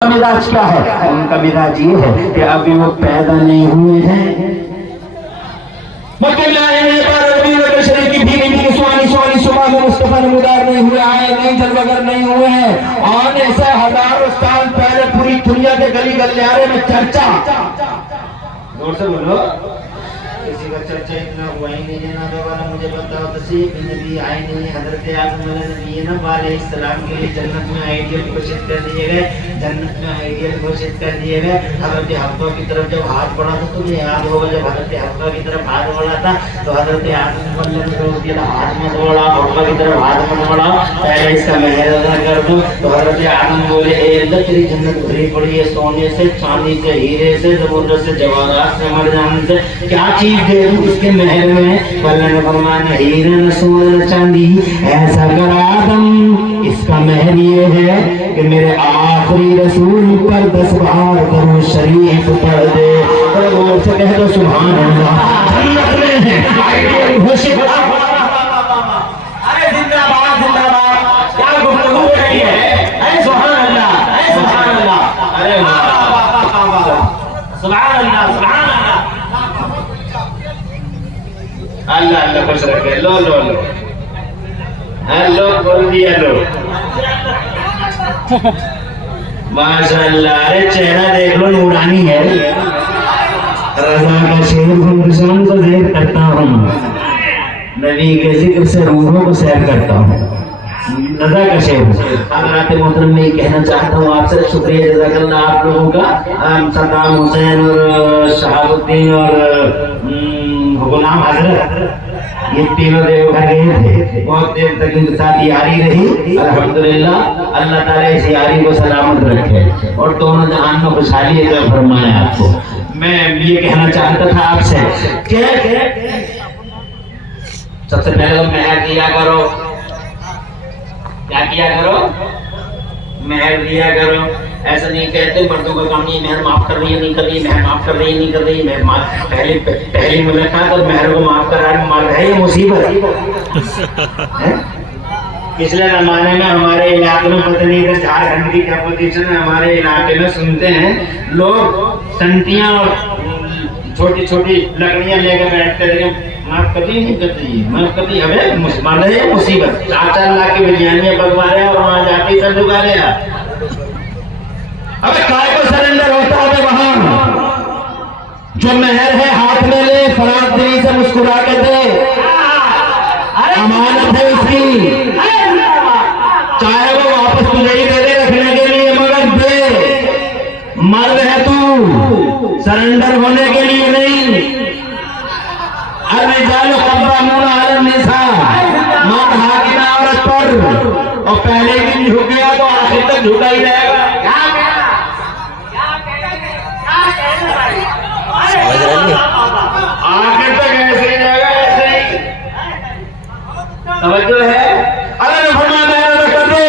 मिजाज क्या है? उनका मिजाज ये है कि अभी वो पैदा नहीं हुए हैं। नहीं हुए, आए नहीं, जलवगर नहीं हुए हैं। और ऐसे हजारों साल पहले पूरी दुनिया के गली गलियारे में चर्चा, जोर से बोलो, किसी का चर्चा इतना हुआ ही नहीं है ना वाला मुझे बताओ तो सी नबी आए नहीं। हजरत आदम अलैहिस्सलाम के लिए जन्नत में आइडियल घोषित कर दिए गए, जन्नत में आइडियल घोषित कर दिए गए। हजरत हव्वा की तरफ जब हाथ बढ़ा था तुम्हें याद होगा, जब हजरत हव्वा की तरफ हाथ बढ़ा था तो हजरत आदम ने रोक दिया, हाथ मत बढ़ा, हव्वा की तरफ हाथ मत बढ़ा, पहले इसका मेहर अदा कर दो। तो हजरत आदम बोले ए अल्लाह तेरी जन्नत भरी पड़ी है सोने से, चांदी से, हीरे से, जबरदस्त से, जवाहरात से, मरजान से, क्या चीज दे दूं इसके महल में? अल्लाह ने फरमाया हीरे न सोना न चांदी, ऐसा कर आदम इसका महल ये है कि मेरे आखिरी रसूल पर 10 बार दरूद शरीफ पढ़ दे। और वो से कह दो सुभान अल्लाह, जन्नत में है आइडियल घोषित। अरे जिंदाबाद जिंदाबाद, क्या गुफ्तगू हो रही है? अरे सुभान अल्लाह, अरे सुभान अल्लाह, अरे सुभान अल्लाह, सुभान अल्लाह अल्लाह खुश रखे। लो लो लो हेलो बोल दिया लो, माशाअल्लाह। अरे चेहरा देख लो, नूरानी है। रज़ा का शेर गुलशन को ज़ेर करता हूँ, नबी के जिक्र से रूहों को सैर करता हूँ। रज़ा का शेर हज़रात मोहतरम में कहना चाहता हूँ आपसे, शुक्रिया जज़ाकल्लाह आप लोगों का। सद्दाम हुसैन और शहाबुद्दीन और गुलाम हजरत ये तीनों देवघर गए थे, बहुत देर तक इनके साथ यारी रही। अल्हम्दुलिल्लाह अल्लाह ताला इस यारी को सलामत रखे और दोनों जहान में खुशहाली अता फरमाए आपको। मैं ये कहना चाहता था आपसे कि सबसे पहले तो मेहर दिया करो। क्या किया करो? मेहर दिया करो। ऐसा नहीं कहते मर्दों का काम नहीं, मेहर माफ कर रही है नहीं कर रही, मेहर माफ कर रही है नहीं कर रही, मेहर माफ पहली मुलाकात और मेहर को माफ कर रहा है, मर्द है ये मुसीबत है। पिछले जमाने में हमारे इलाके में पता नहीं इधर झारखंड की क्या पोजीशन है, हमारे इलाके में सुनते हैं लोग संतियां और छोटी छोटी लकड़ियां लेकर बैठते थे, माफ कर दी नहीं कर दी, माफ कर दी। अबे मर्द है मुसीबत, 4-4 लाख की बिरयानियां पकवा रहे हैं और वहां जाके ही सब झुका रहे हैं। अबे काय को सरेंडर होता है? वहां जो मेहर है हाथ में ले, फराग दिली से मुस्कुरा के दे, अमानत है उसकी, चाहे वो वापस तुझे ही दे दे रखने के लिए, मगर दे। मर्द है तू, सरेंडर होने के लिए नहीं। अर्रिजाल क़व्वामून अला निसा, मर्द हाकिम है औरत पर, और पहले दिन झुक गया तो आखिर तक झुका ही रहेगा। आखिर तक ऐसे ही रहेगा, ऐसे ही। समझो है? अल्लाह ने फरमाया मेहनत कर दो।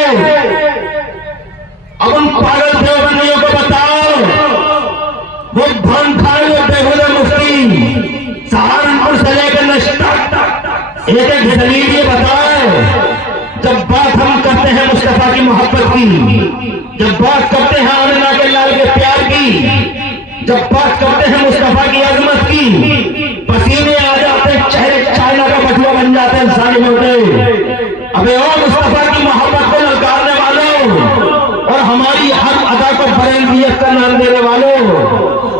अब उन पागल देवबंदियों को बताओ, वो भंग खाए हुए बेहुदा मुफ्ती सहारनपुर से लेकर नशा एक एक दलील ये बताए। जब बात हम करते हैं मुस्तफा की मोहब्बत की, जब बात करते हैं आमिना के लाल के प्यार की, जब बात करते हैं मुस्तफा की अजमत की, पसीने आ जाते हैं, चेहरे चाइना का बटुआ बन जाते हैं सारे मोटे। अबे ओ मुस्तफा की मोहब्बत को ललकारने वालों और हमारी हर अदा को बरेलवियत का नाम देने वालों,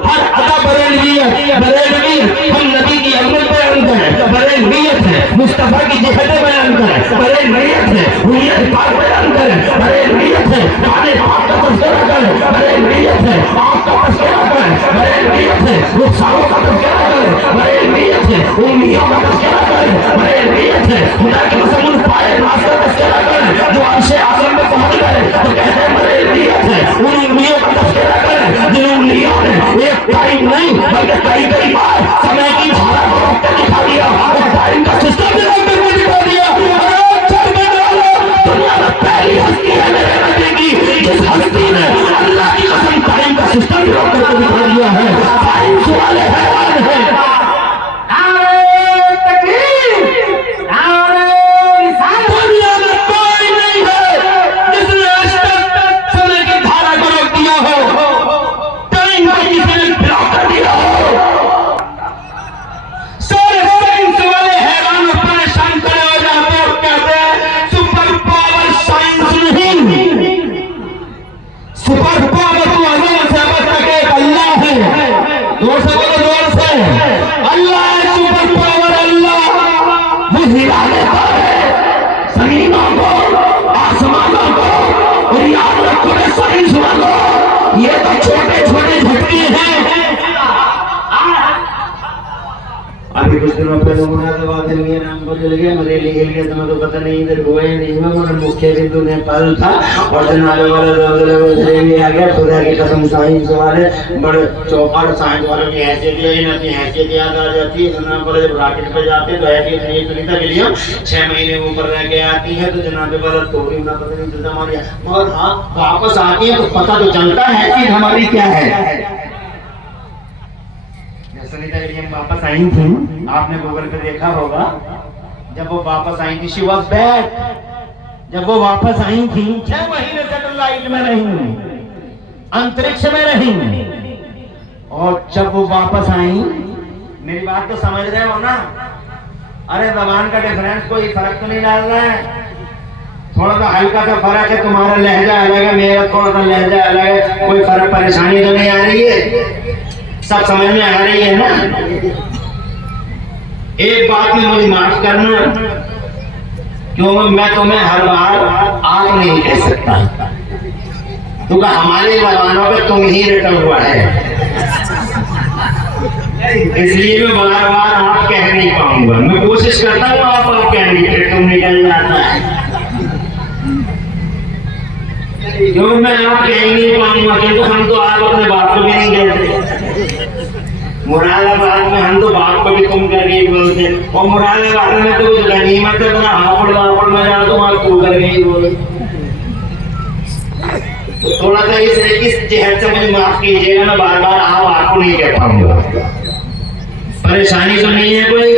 हर अदा बरेलवियत, बरेलवी हम नबी की अजमत बयान करें, बरेलवियत है मुस्तफा की जिहदें बयान करें, बरेलवियत है हुर्रियत पाक बयान करें, बरेलवियत है पानी पाक का तज़किरा करें, बरेलवियत है आँख का तज़किरा करें, बरेलवियत है रुखसारों का तज़किरा करें, बरेलवियत है उम्मियों का तज़किरा करें, बरेलवियत है खुदा की कसम उन पाए नाज़ का तज़किरा करें जो अर्शे आज़म में पहुंच गए तो कहते हैं बरेलवियत है उन उम्मियों का तज़किरा करें जिन उम्मियों ने एक टाइम नहीं बल्कि कई बार समय की धारा को रोक कर दिखा दिया और टाइम का सिस्टम भी रोक कर दिखा दिया। दुनिया में पहली हस्ती है मेरे नबी की, जिस हस्ती ने अल्लाह की कसम टाइम का सिस्टम भी रोक कर दिखा दिया है। टाइम वाले हैरान है। दुनिया में कोई नहीं है जिसने आज तक समय की जोर से बोलो, जोर से। अल्लाह सुपर पावर, अल्लाह वो हिला देता है जमीनों को, आसमानों को, और याद रखो साइंस वालों, ये तो छोटे छोटे झटके हैं। अभी कुछ दिनों पहले मुरादाबाद में नाम को चल गया, मरेली खेल गया, तुम्हें तो पता नहीं इधर हुआ नहीं हुआ। मेरा मुख्य बिंदु नेपाल था और जनाले वाला भी आ गया। खुदा की कसम साइंस वाले बड़े चौपड़ साइंस वालों की हैसियत याद आ जाती है। जनाब वाले जब रॉकेट पे जाते हैं तो हैसियत नहीं सुनीता के लिए 6 महीने ऊपर रह के आती है, तो जनाबे वाला थोड़ी ना पता नहीं चलता हमारी, मगर हाँ वापस आती है तो पता तो चलता है कि हमारी क्या है। सुनीता के लिए हम वापस आई थी, आपने गूगल पे देखा होगा, जब वो वापस आई थी, शी वाज बैक। जब वो वापस आई थी 6 महीने सैटेलाइट में रही, अंतरिक्ष में रही, और जब वो वापस आई, मेरी बात तो समझ रहे हो ना? अरे जबान का डिफरेंस कोई फर्क तो नहीं डाल रहा है, थोड़ा सा हल्का सा फर्क है। तुम्हारा लहजा अलग है, मेरा थोड़ा सा लहजा अलग है, कोई फर्क परेशानी तो नहीं आ रही है, सब समझ में आ रही है ना? एक बात में मुझे माफ करना, क्योंकि मैं तुम्हें हर बार आप नहीं कह सकता, क्योंकि हमारे जबानों पे तुम ही रटा हुआ है, इसलिए मैं बार बार आप कह नहीं पाऊंगा। मैं कोशिश करता हूँ आप कहने की, तुम निकल जाता है, क्योंकि मैं आप कह नहीं पाऊंगा, क्योंकि हम तो आप अपने बाप को भी नहीं कहते। मुरादाबाद में हम तो बाप को भी तुम करके बोलते, और मुरादाबाद में तो कुछ गनीमत है, बड़ा हापड़ में जा तुम आप तू करके ही बोलो। तो थोड़ा सा इस जहर से मुझे माफ कीजिएगा, मैं बार बार आप आपको नहीं कह पाऊंगा। परेशानी तो नहीं है कोई?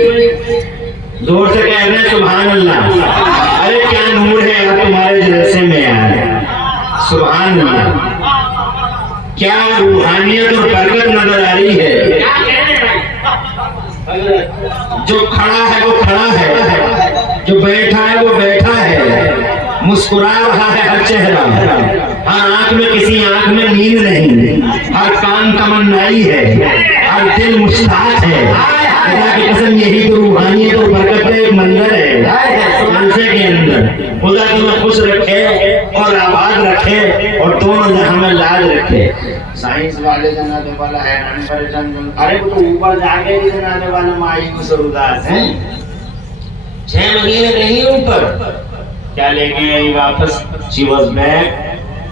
जोर से कह रहे सुभान अल्लाह। अरे क्या नूर है यार तुम्हारे जलसे में यार, सुभान अल्लाह, क्या रूहानियत और बरकत नजर आ रही है। जो खड़ा है वो खड़ा है, जो बैठा है वो बैठा है, मुस्कुरा रहा है हर चेहरा, हर आंख में किसी आंख में नींद नहीं, हर कान तमन्नाई है, हर दिल मुश्ताक है। खुदा की कसम यही तो रूहानियत और बरकत का एक मंजर है मनसे के अंदर। खुदा तुम्हें खुश रखे और आबाद रखे और दोनों जहां में लाज रखे। साइंस वाले जनाने वाला है, अरे वो तो ऊपर जाके भी जनाने वाला मायूस और उदास है। 6 महीने रही ऊपर, क्या लेके आई वापस? She was back.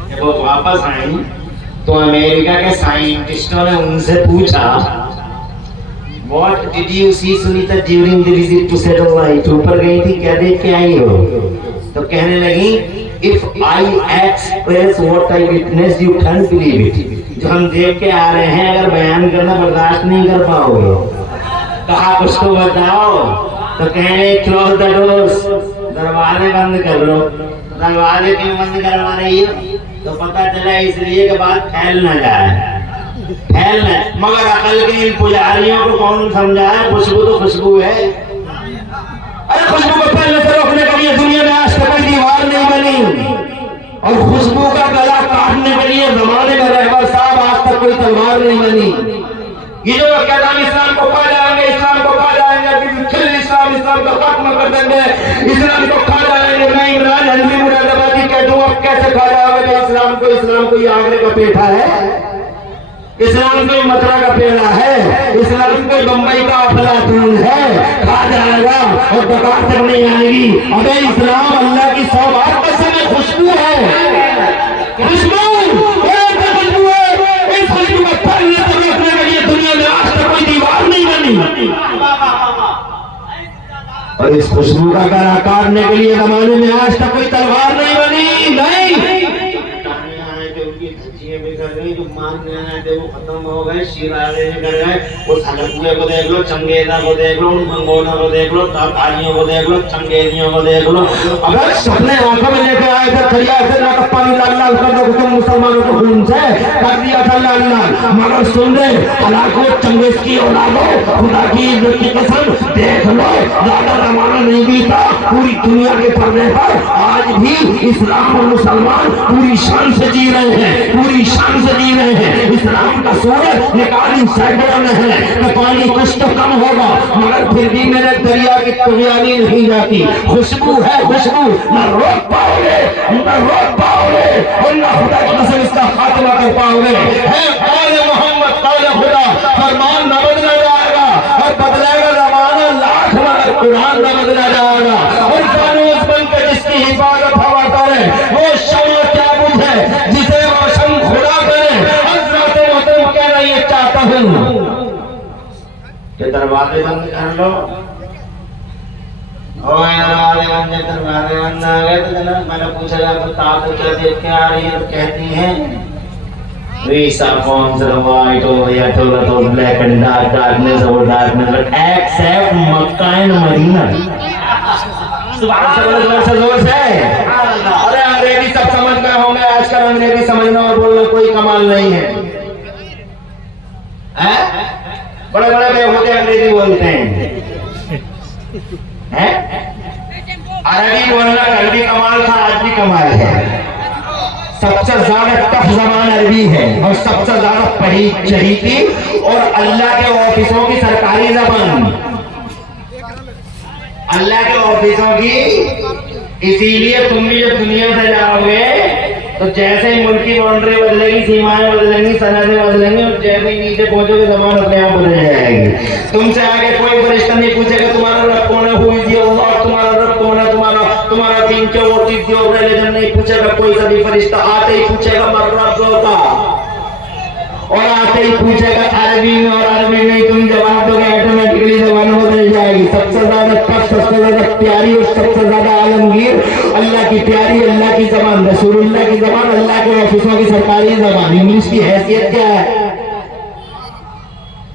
जब वो वापस आई तो अमेरिका के साइंटिस्टों ने उनसे पूछा, What did you see Sunita during the visit to satellite? ऊपर गई थी, क्या देख के आई हो? तो कहने लगी, If I express what I witnessed, you can't believe it. जो हम देख के आ रहे हैं अगर बयान करना बर्दाश्त नहीं कर पाओगे। कहा कुछ तो बताओ, तो कहने close the doors, दरवाजे बंद कर लो। दरवाजे क्यों बंद करवा रही हो? तो पता चला इसलिए कि बात फैल ना जाए, फैलना। मगर अकल के इन पुजारियों को कौन समझाए? खुशबू तो खुशबू है। अरे खुशबू को फैलने से रोकने के लिए दुनिया में आज तक कोई दीवार नहीं बनी, और खुशबू का गला काटने के लिए जमाने में रहबर साहब आज तक कोई तलवार नहीं बनी। ये जो कहता है इस्लाम को खा जाएंगे, इस्लाम को खा जाएंगे, इस्लाम को खत्म कर देंगे, इस्लाम को खा जाएंगे, मैं इमरान हनफी मुरादाबादी कहता हूँ, अब कैसे खा जाओगे? इस्लाम को ये आगरे का पेठा है, इस्लाम कोई मथुरा का पेड़ा है, इस्लाम कोई बंबई का अफलातून है, खा जाएगा और डकार तक नहीं आएगी। अबे इस्लाम अल्लाह की 100 बार कसम है, खुशबू है, खुशबू है। इस खुशबू को फैलने से रोकने के लिए दुनिया में आज तक कोई दीवार नहीं बनी, और इस खुशबू का गला काटने के लिए जमाने में आज तक कोई तलवार नहीं बनी। नहीं जो मारने आए थे वो खत्म हो गए, शिरारे कर गए। वो सालकुए को देख लो, चंगेजा को देख लो, मंगोला को देख लो, तारियों को देख लो, चंगेजियों को देख लो। अगर सपने आंखों में लेके आए थे खरिया से ना पानी लाल लाल कर दो तुम मुसलमानों को खून से कर दिया था लाल लाल। मगर सुन ले हलाको चंगेज की औलादो, खुदा की इज्जत की कसम देख लो, ज्यादा जमाना नहीं बीता, पूरी दुनिया के पर्दे पर आज भी इस्लाम और मुसलमान पूरी शान से जी रहे हैं, पूरी शान से जी रहे हैं। इस्लाम शाम का सूरज निकाली सैकड़ों में है तो पानी कुछ तो कम होगा, मगर फिर भी मेरे दरिया की तुगयानी नहीं जाती। खुशबू है खुशबू, न रोक पाओगे न रोक पाओगे और न खुदा की कसम इसका खात्मा कर पाओगे। है कौल मोहम्मद कौल खुदा, फरमान न बदला जाएगा और बदलेगा जमाना लाख मगर कुरान न बदला जाएगा। और फानूस बनकर जिसकी हिफाजत हवा करे वो शमा क्या बुझे जिसे रोशन खुदा करे। हज़रत मोहतरम कह रही है चाहता हूँ कि दरवाजे बंद कर लो। दरवाजे बंद आ गए तो जनाब मैंने पूछा आप क्या देख के आ रही है, कहती हैं we saw forms of white over here told us those black and darkness over darkness but except Makkah and Medina। जोर से अरे अंग्रेजी सब समझ गए होंगे, आजकल अंग्रेजी समझना और बोलना कोई कमाल नहीं है। बड़े बड़े बेहूदे अंग्रेजी बोलते हैं। अरबी बोलना कल भी कमाल था, आज भी कमाल है। सबसे ज्यादा टफ जबान अरबी है और सबसे ज्यादा पढ़ी चढ़ी थी और अल्लाह के ऑफिसों की सरकारी जबान, अल्लाह के ऑफिसों की। इसीलिए तुम भी जब दुनिया से जाओगे तो जैसे ही मुल्क की बाउंड्री बदलेगी, सीमाएं बदलेंगी, सरहदें बदलेंगी और जैसे ही नीचे पहुंचोगे जबान अपने आप बदल जाएगी। तुमसे आगे कोई फरिश्ता नहीं पूछेगा तुम्हारा रब कौन है, हुई थी और तुम्हारा रब कौन है, तुम्हारा दीन क्या होती थी और रिलीजन नहीं पूछेगा कोई सा भी फरिश्ता। आते ही पूछेगा मर्रब होगा और आते ही पूछेगा अरबी में और अरबी में तुम जवाब दोगे, ऑटोमेटिकली जबान बदल जाएगी। सबसे ज्यादा टफ, सबसे ज्यादा प्यारी और सबसे ज्यादा आलमगीर अल्लाह की प्यारी अल्लाह की जबान, रसूलुल्लाह की जबान, अल्लाह के ऑफिसों की सरकारी जबान। इंग्लिश की हैसियत क्या है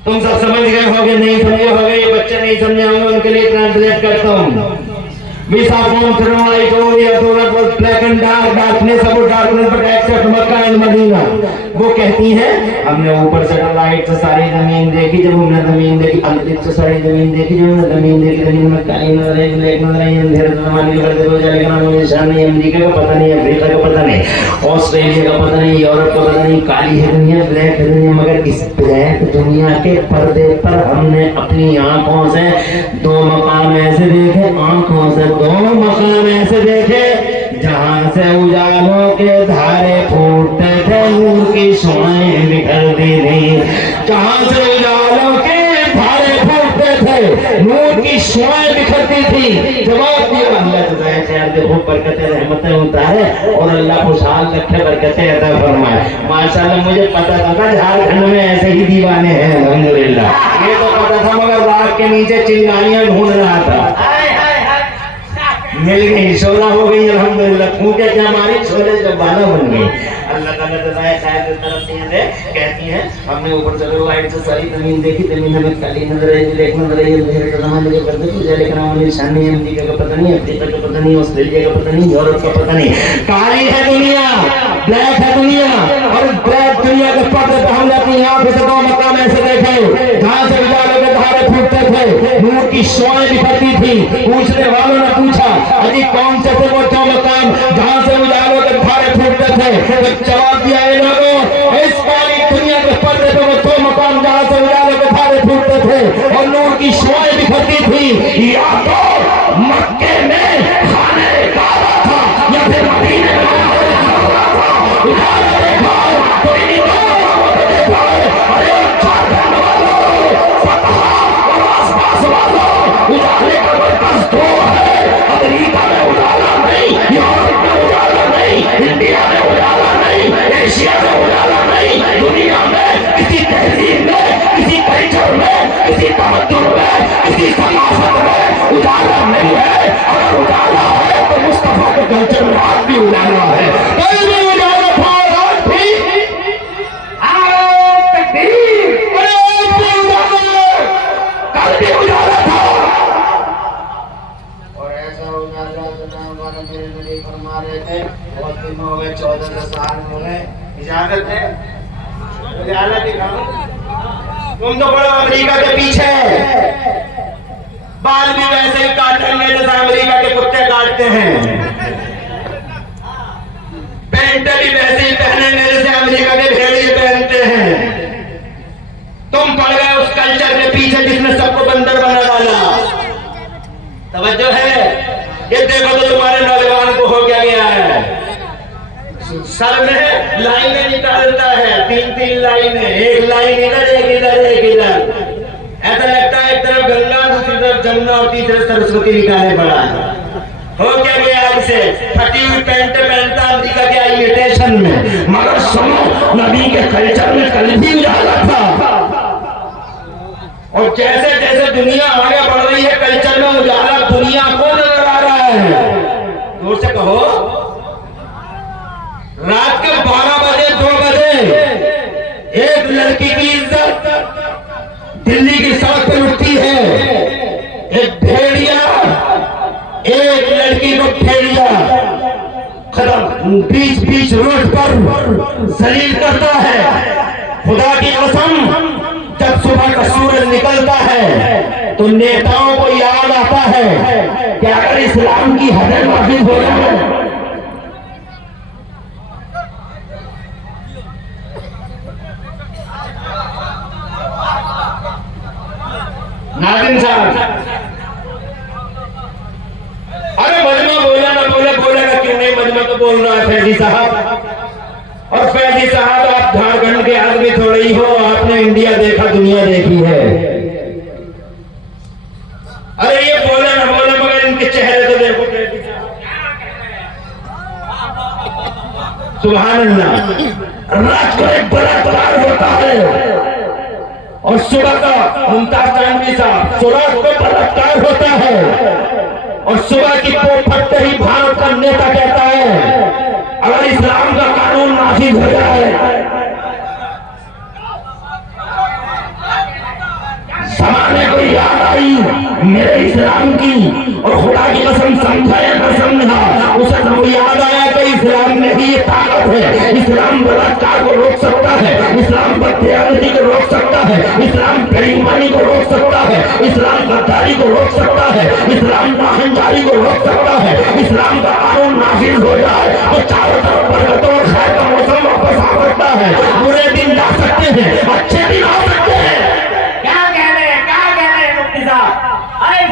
तुम सब समझ गए होगे, नहीं समझे होगे, ये बच्चे नहीं समझे होंगे, उनके लिए ट्रांसलेट करता हूँ। We saw forms from white over here, so that was black and dark, darkness about darkness, but except Makkah and Medina। वो कहती हैं हमने ऊपर सैटेलाइट से सारी जमीन देखी, जब हमने जमीन देखी अंतरिक्ष से सारी जमीन देखी, जब हमने जमीन देखी जमीन में काली नजर आई, ब्लैक नजर आई, अंधेरे जमाने के करते हो जाएगा ना, मुझे निशान नहीं, अमेरिका का पता नहीं, अफ्रीका का पता नहीं, ऑस्ट्रेलिया का पता नहीं, यूरोप का पता नहीं, काली है दुनिया, ब्लैक है दुनिया, मगर इस ब्लैक दुनिया के पर्दे पर हमने अपनी आंखों से दो मकाम ऐसे देखे, आंखों से दो मकाम ऐसे देखे जहां से उजालों के धारे फूटते थे, नूर की शुआएं बिखरती थी। जहां से उजालों के धारे फूटते थे, नूर की शुआएं बिखरती थी। जवाब दिया अल्लाह तुझे खैर दे, खूब बरकतें रहमतें उतारे और अल्लाह खुशहाल रखे, बरकतें अता फरमाए। माशाल्लाह मुझे पता था झारखंड में ऐसे ही दीवाने हैं, अल्हम्दुलिल्लाह ये तो पता था, मगर रात के नीचे चिंगारियां ढूंढ रहा था, मिल गई, शोला हो गई अल्हम्दुलिल्लाह। खूंटे क्या मारी, छोले जब बाला बन गई। अल्लाह ताला जज़ाए खैर की तरफ से कहती हैं हमने ऊपर से लाइट से सारी जमीन देखी, जमीन में काली नजर आई, ब्लैक नजर आई, अंधेरे का जमाने के करते पूजा, लेकिन हमारी निशान नहीं, अमेरिका का पता नहीं, अफ्रीका का पता नहीं, ऑस्ट्रेलिया का पता नहीं, यूरोप का पता नहीं। काली है दुनिया, ब्लैक है दुनिया और ब्लैक दुनिया के पर्दे पर हमने अपनी आंखों से दो मकाम ऐसे देखे जहां से उजाले के धारे फूटते थे, नूर की शुआएं बिखरती थी। पूछने वालों ने पूछा अजी कौन से थे वो दो मकाम जहां से उजालों के धारे फूटते थे? तो जवाब दिया इन लोगों, इस काली दुनिया के पर्दे पे वो दो मकाम जहां से उजालों के धारे फूटते थे और नूर की शुआएं बिखरती थी, या तो मक्के में खाने काबा था या फिर मदीने में उजाला देखा तो इन्हीं दोनों को देखा। अरे झारखंड वालों, फतहा और आसपास वालों, उजाले का मरकज दो है, अमेरिका में उजाला नहीं, यूरोप में उजाला नहीं, इंडिया में उजाला नहीं, एशिया में उजाला नहीं, दुनिया में किसी तहजीब में, किसी कल्चर में, किसी तमद्दुन में, किसी सकाफत में उजाला नहीं है। अगर उजाला है तो मुस्तफा के कल्चर में आज भी उजाला है, कल भी उजाला था, आज भी कल भी उजाला था। और ऐसा उजाला हमारे मेरे नबी फरमा रहे थे, बहुत दिन हो गए, 14 साल हो गए, इजाजत है उजाला दिखाओ। तुम तो बड़ो अमेरिका के पीछे, बाल भी वैसे ही काटेंगे जैसे अमेरिका के कुत्ते काटते हैं, पैंट भी वैसे ही पहनेंगे जैसे अमेरिका के भेड़िए पहनते हैं। चलता है, 3-3 लाइन है, एक लाइन इधर एक इधर एक इधर, ऐसा लगता है एक तरफ गंगा दूसरी तरफ जमुना और तीसरी तरफ सरस्वती निकाले पड़ा है। हो क्या गया आज से फटी हुई पैंट पहनता अमेरिका के इमिटेशन में, मगर सुनो नबी के कल्चर में कल भी उजाला था। और जैसे जैसे दुनिया आगे बढ़ रही है कल्चर में उजाला दुनिया को नजर आ रहा है। जोर से कहो, रात के 12 बजे 2 बजे एक लड़की की इज्जत दिल्ली की सड़क पर उठती है। एक भेड़िया एक लड़की को भेड़िया खत्म बीच बीच रोड पर जलील करता है। खुदा की कसम जब सुबह का सूरज निकलता है तो नेताओं को याद आता है कि अगर इस्लाम की हदें नाफिज हो जाए, नाज़रीन साहब, अरे मजमा बोला ना बोले, बोलेगा क्यों नहीं, मजमा तो बोल रहा है फैजी साहब। और फैजी साहब आप झारखंड के आदमी थोड़े ही हो, आपने इंडिया देखा दुनिया देखी है। अरे ये बोले ना बोले मगर इनके चेहरे तो देखो, सुभान अल्लाह। रात को एक बलात्कार होता है और सुबह का मुमताज तानवी साहब सुराग को बलात्कार होता है और सुबह की पोल फटते ही भारत का नेता कहता है अगर इस्लाम का कानून नाफिज हो जाए, जमाने को याद आई मेरे इस्लाम की और खुदा की कसम समझा या न समझा, उसे तो याद आया कि इस्लाम में ही ये ताकत है। इस्लाम बलात्कार को रोक सकता है, इस्लाम बदतमीजी को रोक सकता है, इस्लाम बेईमानी को रोक सकता है, इस्लाम गद्दारी को रोक सकता है, इस्लाम नाहनजारी को रोक सकता है। इस्लाम का कानून नाफिज हो जाए तो चारों तरफ बरकतों और खैर का मौसम वापस आ सकता है। बुरे दिन जा सकते हैं, अच्छे